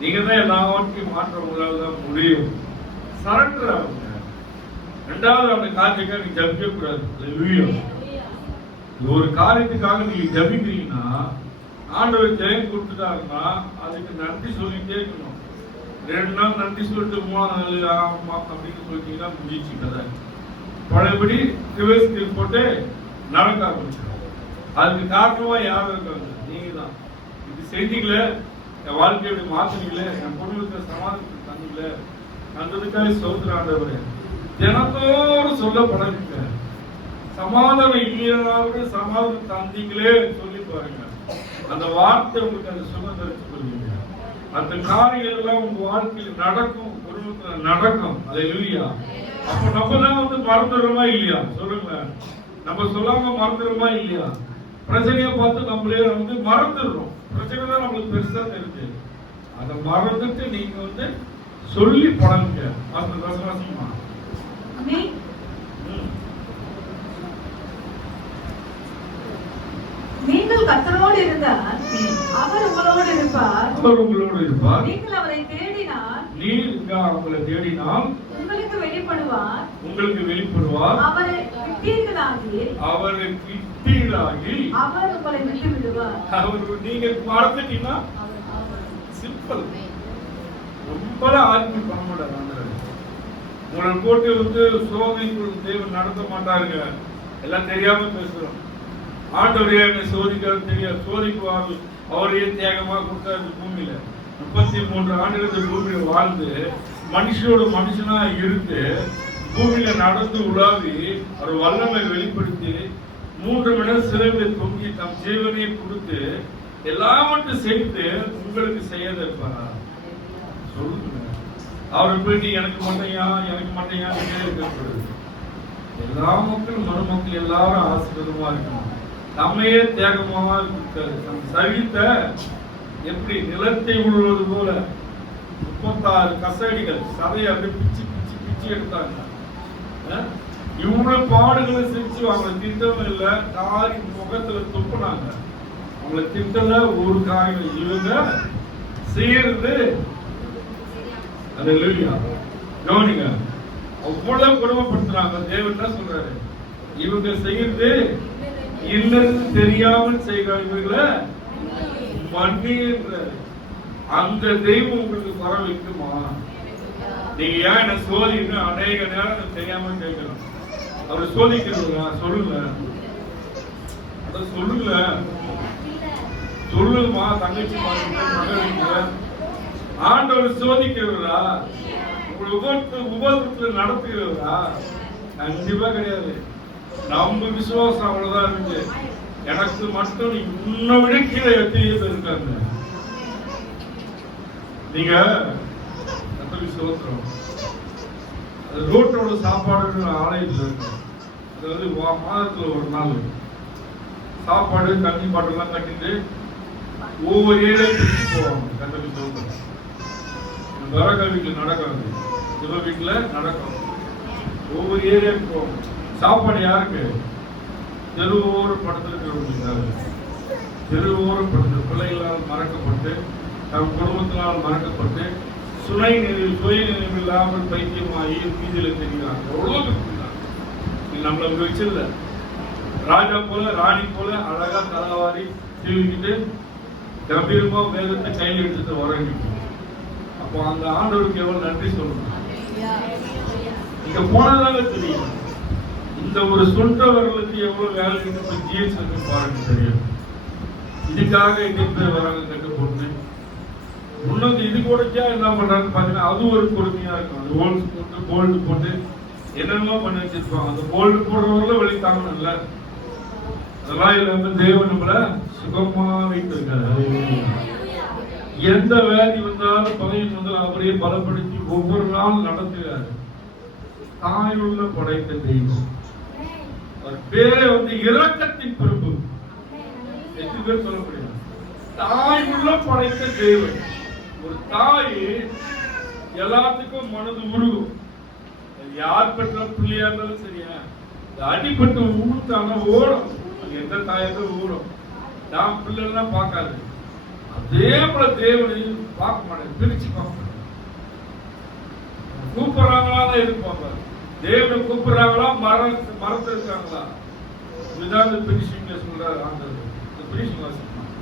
நீங்க தான் எல்லாவற்றையும் மாற்ற உங்களால்தான் முடியும். சரண்டர் ஆகுங்க. ரெண்டாவது அந்த காரியத்துக்காக நீங்க ஜபிக்க கூடாது. ஒரு காரியத்துக்காக நீங்க ஜபிக்கிறீங்கன்னா ஆண்டவர் ஜெயம் கொடுத்துட்டாருன்னா அதுக்கு நன்றி சொல்லிட்டே இருக்கணும். 2 நாள் நன்றி சொல்லிட்டு 3 நாள் ஆமா அப்படின்னு சொல்லிட்டீங்கன்னா முடிச்சு கதை. பழையபடி ரிவர்ஸ் போட்டு நடக்க ஆரம்பிச்சிடும். அதுக்கு காரணமா யாரும் இருக்காங்க? நீங்க தான். இது செஞ்சீங்களே, என் வாழ்க்கையோட மாத்தினீங்களே, என் பொண்ணுக்கு சமாதானத்துக்கு தந்தீங்களே, அந்ததுக்காக சோதனை ஆண்டவரே தினத்தோறும் சொல்ல பழகுங்க. சமாதானம் இல்லையாவது சமாதானம் தந்தீங்களே சொல்லி பாருங்க. அந்த வார்த்தை உங்களுக்கு அந்த சுதந்திரத்தை சொல்லுவீங்க. அந்த காரியங்கள் எல்லாம் உங்க வாழ்க்கையில் நடக்கும், குடும்பத்துல நடக்கும். அல்லேலூயா. அப்ப நம்ம தான் வந்து மறந்துடுறோமா இல்லையா? சொல்லுங்க. நம்ம சொல்லாம மறந்துடுறோமா இல்லையா? பிரச்சனையை பார்த்து நம்மளே வந்து மறந்துடுறோம். பிரச்சனை தான் நம்மளுக்கு பெருசா தெரிஞ்சு அதை மறந்துட்டு நீங்க வந்து சொல்லி பழகுங்க. அந்த வசனமா நீங்கள் கர்த்தரோடு இருந்தால் அவர் உங்களோடு இருப்பார். அவர் உங்களோடு இருப்பார். நீங்கள் அவரை தேடினால் நீங்க அவங்களை தேடினால் உங்களுக்கு வெளிப்படுவார். உங்களுக்கு வெளிப்படுவார். அவரை விட்டீர்களாகி அவரை விட்டீர்களாகி அவர் உங்களை விட்டு விடுவார். அவர் நீங்க மறந்துட்டீங்கன்னா சிம்பிள். ரொம்ப ஆர்மி பண்ண மாட்டாங்க. உங்களை போட்டு வந்து சோதனைக்குள் தேவன் நடத்த மாட்டாருங்க. எல்லாம் தெரியாம பேசுறோம். ஆண்டவரே என்னை சோதிக்கிறது தெரியாது, சோதிக்குவாங்க. அவரையே தியாகமாக கொடுத்தாரு பூமியில. 33 ஆண்டுகள் இந்த பூமியில வாழ்ந்து மனுஷனோட மனுஷனா இருந்து பூமியில நடந்து உலாவி அவர் வல்லமை வெளிப்படுத்தி 3 மணி நேரம் சிறையில் தொங்கி தம் ஜீவனையை கொடுத்து எல்லாவற்றையும் செய்து உங்களுக்கு செய்யாத இருப்பாரா? சொல்லுங்க. அவர் போயிட்டு எனக்கு மட்டையா கேட்கப்படுது. எல்லா மக்களும் மருமக்கள் எல்லாரும் ஆசீர்வாதமா இருக்கணும். நம்மையே தியாகமா இருக்காரு. சகித்த எப்படி நிலத்தை உழுவது போல 36 கசடிகள் சதையை அப்படியே பிச்சு பிச்சு பிச்சு எடுத்தாங்க. இவ்வளவு பாடுகளை செஞ்சு அவங்களை திட்டம் இல்லை, காரி முகத்துல துப்புனாங்க. அவங்களை திட்டல ஒரு காரியம் இவங்க செய்யறது. அல்லேலூயா. கவனிங்க, அவ்வளவு குடும்பப்படுத்துறாங்க. தேவன் என்ன சொல்றாரு? இவங்க செய்யறது இல்லைன்னு தெரியாமல் செய்கிறவர்களை மன்னின்றாரு. அந்த தெய்வம் உங்களுக்கு வர வைக்குமா? நீங்க ஏன் என்ன சோதின்னு அநேக நேரம் தெரியாம கேட்கணும். அவர் சோதிக்கிறவங்களா? சொல்லுங்க. அத சொல்லுங்க. சொல்லுங்கம்மா. தங்கச்சி மகள் ஆண்டவர் சோதிக்கிறவரா? உங்களை உபத்திரத்துல நடத்துகிறவரா? கண்டிப்பா கிடையாது. நம்ம விசுவாசம் அவ்வளவுதான் இருக்கு. எனக்கு மட்டும் இன்னும் விட கீழே எத்தனையோ பேர் இருக்காங்க. நீங்க விசுவாசம் ரோட்டோட சாப்பாடு ஆலயத்தில் இருக்கு. அதாவது மாதத்துல ஒரு நாள் சாப்பாடு தண்ணி பாட்டெல்லாம் கட்டிட்டு ஒவ்வொரு ஏரியா பிரிச்சு போவாங்க. கத்தரி சோதனை வரக வீட்டில் நடக்காது, சிவ வீட்டுல நடக்கும். ஒவ்வொரு ஏரியாவுக்கு போவாங்க. சாப்பாடு யாருக்கு? தெருவோர படுத்திருக்கிறவங்க. தெருவோர படுத்த பிள்ளைகளால் மறக்கப்பட்டு தம் குடும்பத்தினால் மறக்கப்பட்டு சுய நினைவு இல்லாமல் பைத்தியமாகி வீதியில தெரிகிறாங்க. எவ்வளவு நம்மள வச்சிருந்த ராஜா போல ராணி போல அழகா தலைவாரி தீவிக்கிட்டு கம்பீரமா வேதத்தை கையில் எடுத்துட்டு வரங்க. அப்போ அந்த ஆண்டவருக்கு எவ்வளவு நன்றி சொல்லணும். இங்க போனதால தெரியும் இந்த ஒரு சொல்றவர்களுக்கு எவ்வளவு வேலை ஜிஎஸ் பாருங்க தெரியும். இதுக்காக எத்தனை பேர் வராங்க கட்டு போட்டு இன்னொரு இது கொடுத்தா என்ன பண்றாங்க பாத்தீங்கன்னா அது ஒரு கொடுமையா இருக்கும். அது ஹோல்ஸ் போட்டு கோல்டு போட்டு என்னென்னமோ பண்ணி வச்சிருப்பாங்க. அந்த கோல்டு போடுறவங்கள வெளி தாங்கணும்ல. அதெல்லாம் இல்லாம தேவன் நம்மள சுகமா வைத்திருக்காரு. எந்த வியாதி வந்தாலும் பகையின் வந்தாலும் அவரையே பலப்படுத்தி ஒவ்வொரு நாள் நடத்துகிறாரு. தாயுள்ள படைத்த தெய்வம். அவர் பேரை இரக்கத்தின் பிரபு. எத்தனை பேர் சொல்ல முடியும்? தாயுள்ள படைத்த தெய்வம். ஒரு தாய் எல்லாத்துக்கும் மனது உருகும். யார் பெற்ற பிள்ளையா இருந்தாலும் சரியா அடிப்பட்டு ஊட்டான ஓடும். எந்த தாயத்தும் ஊடும். நான் பிள்ளைலாம் பார்க்காது. அதே போல தேவனையும் பார்க்க மாட்டேன், பிரிச்சு பார்க்க மாட்டேன். கூப்பிடுறாங்களா எதிர்பார்ப்பாரு. தேவனை கூப்பிடுறாங்களா மறந்து இருக்காங்களா? இதுதான் பிரிஷிங்க சொல்றாரு ஆண்டவர். பிரிஷிங் வாசிக்கலாம்.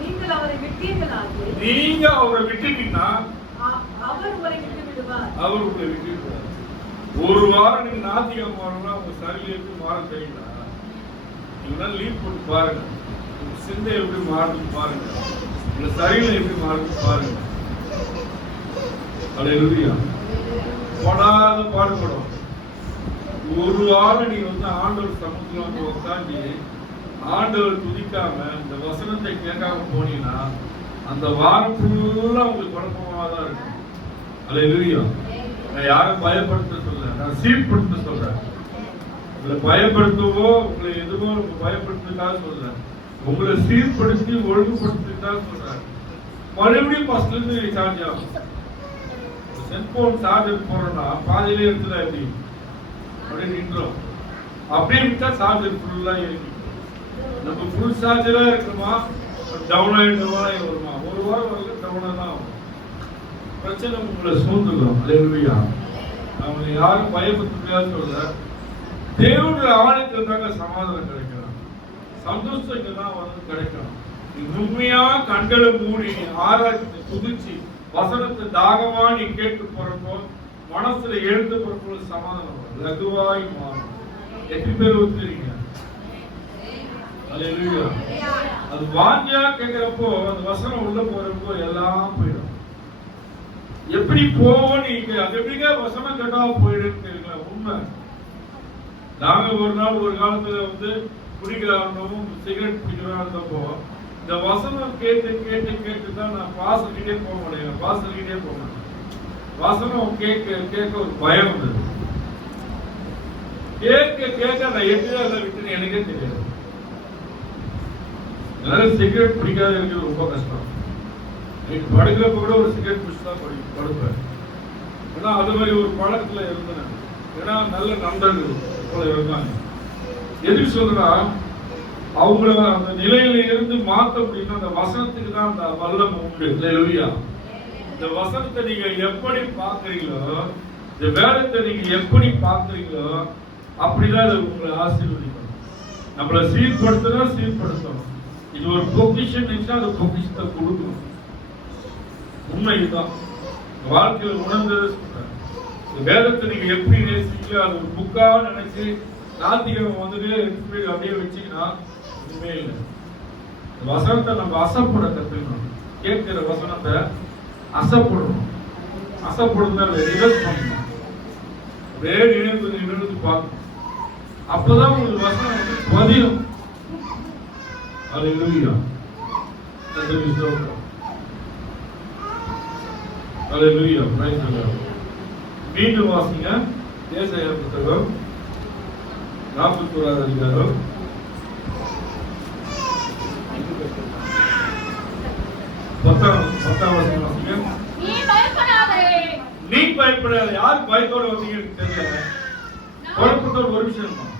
நீங்கள் அவரை விட்டீர்களாக நீங்க அவரை விட்டுட்டீங்கன்னா அவர் உங்களை விட்டு விடுவார். அவர் உங்களை விட்டு விடுவார். ஒரு வாரம் நீங்க நாத்திகம் மாறணும்னா உங்க சரீரத்துக்கு மாற தெரியல. நீங்க லீவ் போட்டு பாருங்க. உங்க சிந்தை எப்படி மாறுது பாருங்க. உங்க சரீரம் எப்படி மாறுது பாருங்க. அல்லேலூயா. படாத பாடுபடும். ஒரு வாரம் நீங்க ஆண்டவர் சமூகத்துல உட்காந்து ஆண்டவர் துதிக்காம இந்த வசனத்தை கேட்காம போனீங்கன்னா அந்த வாரம் ஃபுல்லா உங்களுக்கு குழப்பமா தான் இருக்கும். அல்லேலூயா. நான் யாரும் பயப்படுத்த சொல்ல, நான் சீர்படுத்த சொல்றேன். உங்களை பயப்படுத்தவோ உங்களை எதுவோ பயப்படுத்துக்காக சொல்ல, உங்களை சீர்படுத்தி ஒழுங்குபடுத்திக்காக சொல்றேன். மறுபடியும் ஃபர்ஸ்ட்ல இருந்து சார்ஜ் ஆகும். செல்போன் சார்ஜர் போறோம்னா பாதியிலே எடுத்துதான் எப்படி அப்படியே நின்றோம். அப்படியே விட்டா சார்ஜர் ஃபுல்லா இருக்கு. நம்ம ஃபுல் சார்ஜரா இருக்கணுமா டவுன் ஆகி வருமா? ஒரு வாரம் வரைக்கும் டவுனா தான் ஆகும். பிரச்சனை உங்களை சூழ்ந்துடும். அல்லேலூயா. அவங்க யாரும் பயப்படுத்த சொல்ல, தேவனுடைய ஆலயத்தில் தாங்க சமாதானம் கிடைக்கணும், சந்தோஷம் இங்கதான் வந்து கிடைக்கணும். உண்மையா கண்களை மூடி ஆராய்ச்சி துதிச்சு வசனத்தை தாகமா நீ கேட்டு போறப்போ மனசுல எழுந்து போறப்போ சமாதானம் லகுவாய் மாறும். எத்தனை பேர் ஒத்துறீங்க? அல்லேலூயா. அது வாஞ்சியா கேட்கிறப்போ அந்த வசனம் உள்ள போறப்போ எல்லாம் போயிடும். எப்படி போவோம் நீங்க? அது எப்படிங்க வசனம் கேட்டா போயிடுன்னு உண்மை. நாங்க ஒரு நாள் ஒரு காலத்துல குடிக்கிறாரும் சிகரெட் பிடிக்கிறா இருந்தப்போ இந்த வசனம் கேட்டு கேட்டு கேட்டு தான் நான் வாசல்கிட்டே போக முடியும். வாசல்கிட்டே போனேன். வசனம் கேட்க கேட்க ஒரு பயம் வந்தது. கேட்க கேட்க நான் எப்படி அதை விட்டு எனக்கே தெரியாது. அதனால சிகரெட் பிடிக்காத இருக்கிறது ரொம்ப கஷ்டம். படுக்கிறப்ப கூட ஒரு சிகரெட் பிடிச்சு தான் படுப்பேன். ஏன்னா அது மாதிரி ஒரு பழக்கத்துல இருந்தேன். ஏன்னா நல்ல நண்பர்கள் போல இருந்தாங்க. எதுக்கு சொல்றா அவங்கள அந்த நிலையில இருந்து மாத்த முடியும்னா அந்த வசனத்துக்கு தான் அந்த வல்லம் உண்டு. அல்லேலூயா. இந்த வசனத்தை நீங்க எப்படி பாக்குறீங்களோ, இந்த வேதத்தை நீங்க எப்படி பாக்குறீங்களோ அப்படிதான் அது உங்களை ஆசீர்வதிக்கும். நம்மளை சீர்படுத்தணும் சீர்படுத்தணும். இது ஒரு பொக்கிஷன் இருந்துச்சுன்னா அந்த பொக்கிஷத்தை கொடுக்கணும். உண்மை இதுதான். வாழ்க்கையில் உணர்ந்ததை சொல்றேன். இந்த வேதத்தை நீங்க எப்படி நேசிக்கல அது ஒரு புக்கா நினைச்சு நாத்திகம் எடுத்து அப்படியே வச்சீங்கன்னா உண்மையே இல்லை. வசனத்தை நம்ம அசப்பட கத்துக்கணும். கேட்கிற வசனத்தை அசப்படணும். அசப்படுறத ரிவர்ஸ் பண்ணணும். அப்படியே நினைவு பார்க்கணும். அப்பதான் உங்களுக்கு வசனம் பதியும். அல்லேலூயா. அல்லேலூயா. Praise the lord. மீண்டும் வாசிங்க. ஏசாயா புத்தகம் 41வது அதிகாரம் 10வது வசனம் வாசிங்க. நீ பயப்படாத. யார் பயத்தோட வந்தீங்கன்னு தெரியல. குழப்பத்தோட ஒரு விஷயம் தான்.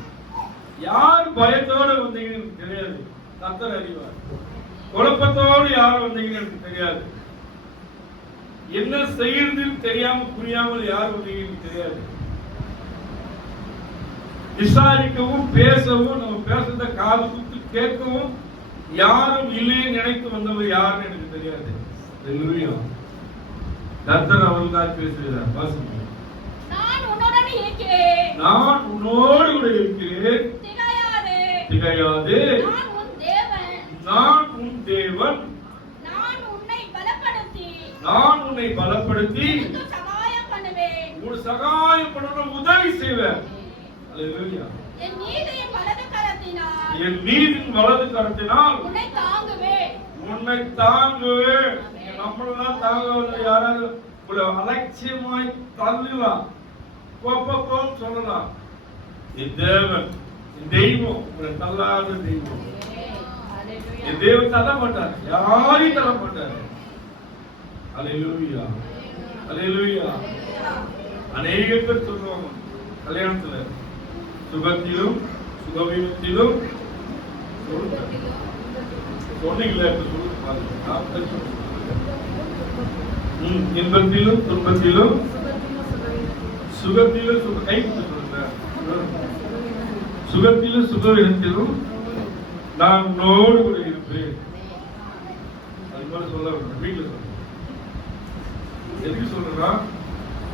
யார் பயத்தோட வந்தீங்கன்னு எனக்கு தெரியாது. கர்த்தர் அறிவார். குழப்பத்தோடு யார் வந்தீங்கன்னு எனக்கு தெரியாது. என்ன செய்யறதுன்னு தெரியாம புரியாமல் யார் வந்தீங்கன்னு தெரியாது. விசாரிக்கவும் பேசவும் நம்ம பேசுறத காது குத்து கேட்கவும் யாரும் இல்லையே நினைத்து வந்தவர் யாருன்னு எனக்கு தெரியாது. ஹalleluya. கர்த்தர் அவர்களுக்காக பேசுகிறார். வாசிங்க. நான் உன்னுடன் இருக்கிறேன். நான் உன்னோடு கூட இருக்கிறேன். திகையாதே. திகையாதே. நான் உன் தேவன். நான் உன் தேவன். நான் உன்னை பலப்படுத்தி. நான் உன்னை பலப்படுத்தி உனக்கு சகாயம் பண்ணுவேன். உனக்கு சகாயம் பண்ண உதவி செய்வேன். ஹalleluya. என் நீதியின் வலது கரத்தினால். என் நீதியின் வலது கரத்தினால் உன்னை தாங்குவேன். உன்னை தாங்குவேன். நம்மளாம் தாங்குவது யாராவது ஒரு அலட்சியமாய் தள்ளலாம், கோபம் சொல்லலாம். என் தேவன், என் தெய்வம் உங்களை தள்ளாத தெய்வம். என் தேவன் தள்ள மாட்டார், யாரையும் தள்ள மாட்டார். ஹalleluya. ஹalleluya. அநேக பேர் சொல்லுவாங்க கல்யாணத்துல சுகத்திலும் சுகவீனத்திலும் சொன்னீங்களே இன்பத்திலும் துன்பத்திலும் சுகத்திலும் கை சொல்லுங்க, சுகத்திலும் சுகவீனத்திலும் நான் உன்னோடு கூட இருப்பேன். அது மாதிரி சொல்ல வீட்டுல சொல்ல எதுக்கு சொல்றா,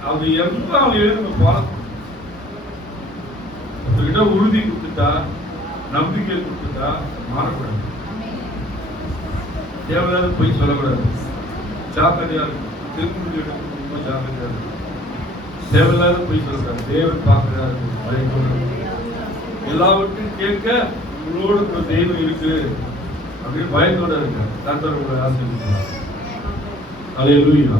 அது எந்த நம்ம பார்க்கணும். உங்ககிட்ட உறுதி கொடுத்துட்டா, நம்பிக்கை கொடுத்துட்டா மாறக்கூடாது. தேவையில்லாத போய் சொல்லக்கூடாது. ஜாக்கிரதையா இருக்கும். திருப்பி ரொம்ப ஜாக்கிரதையா இருக்கும். தேவையில்லாத போய் சொல்லக்கூடாது. தேவன் பார்க்கிறதா இருக்கும். அதை சொல்லணும். எல்லாவற்றையும் கேட்க உங்களோட ஒரு தெய்வம் இருக்கு அப்படின்னு பயத்தோட இருக்க கர்த்தர் உங்களை ஆசீர்வதிப்பார். ஹல்லேலூயா.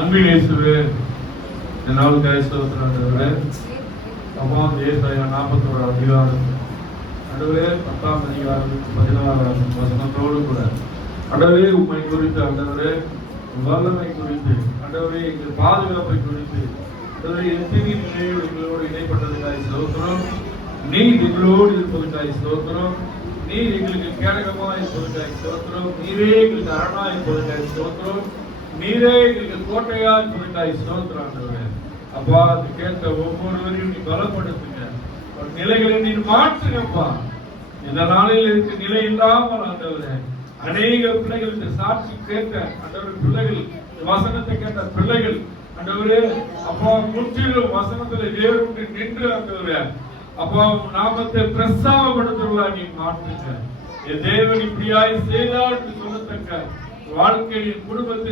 அன்பின் இயேசுவே, இந்த நாளுக்காக ஸ்தோத்திரம் ஆண்டவரே. அப்பா ஏசாயா 41 அதிகாரம் ஆண்டவரே 10ஆம் அதிகாரம் 16ஆம் வசனத்தோடு கூட ஆண்டவரே உம்மை குறித்து, ஆண்டவரே வல்லமை குறித்து, ஆண்டவரே எங்கள் பாதுகாப்பை குறித்து, ஆண்டவரே எத்தனை நிலையோடு எங்களோடு இணைப்பட்டதுக்காக ஸ்தோத்திரம். நீர் எங்களோடு இருப்பதற்காக ஸ்தோத்திரம். நீர் எங்களுக்கு கேடகமாக இருப்பதற்காக ஸ்தோத்திரம். நீரே எங்களுக்கு அரணா இருப்பதற்காக ஸ்தோத்திரம். நீரே எங்களுக்கு கோட்டையா இருப்பதற்காக ஸ்தோத்திரம் ஆண்டவரே. அப்பா அது கேட்ட ஒவ்வொருவரையும் நீ பலப்படுத்துங்க, நிலைகளை நீ மாற்றுங்கப்பா. இந்த நாளில் இருக்க நிலை இல்லாமல் ஆண்டவரே அநேக பிள்ளைகள் இந்த சாட்சி கேட்ட ஆண்டவரே பிள்ளைகள், வசனத்தை கேட்ட பிள்ளைகள் ஆண்டவரே அப்பா முற்றிலும் வசனத்துல வேறு நின்று ஆண்டவரே அப்பா நாமத்தை பிரஸ்தாபப்படுத்துவதா நீ மாற்றுங்க. என் தேவன் இப்படியாய் செய்தால் சொல்லத்தக்க வாழ்க்கையின் குடும்பத்தை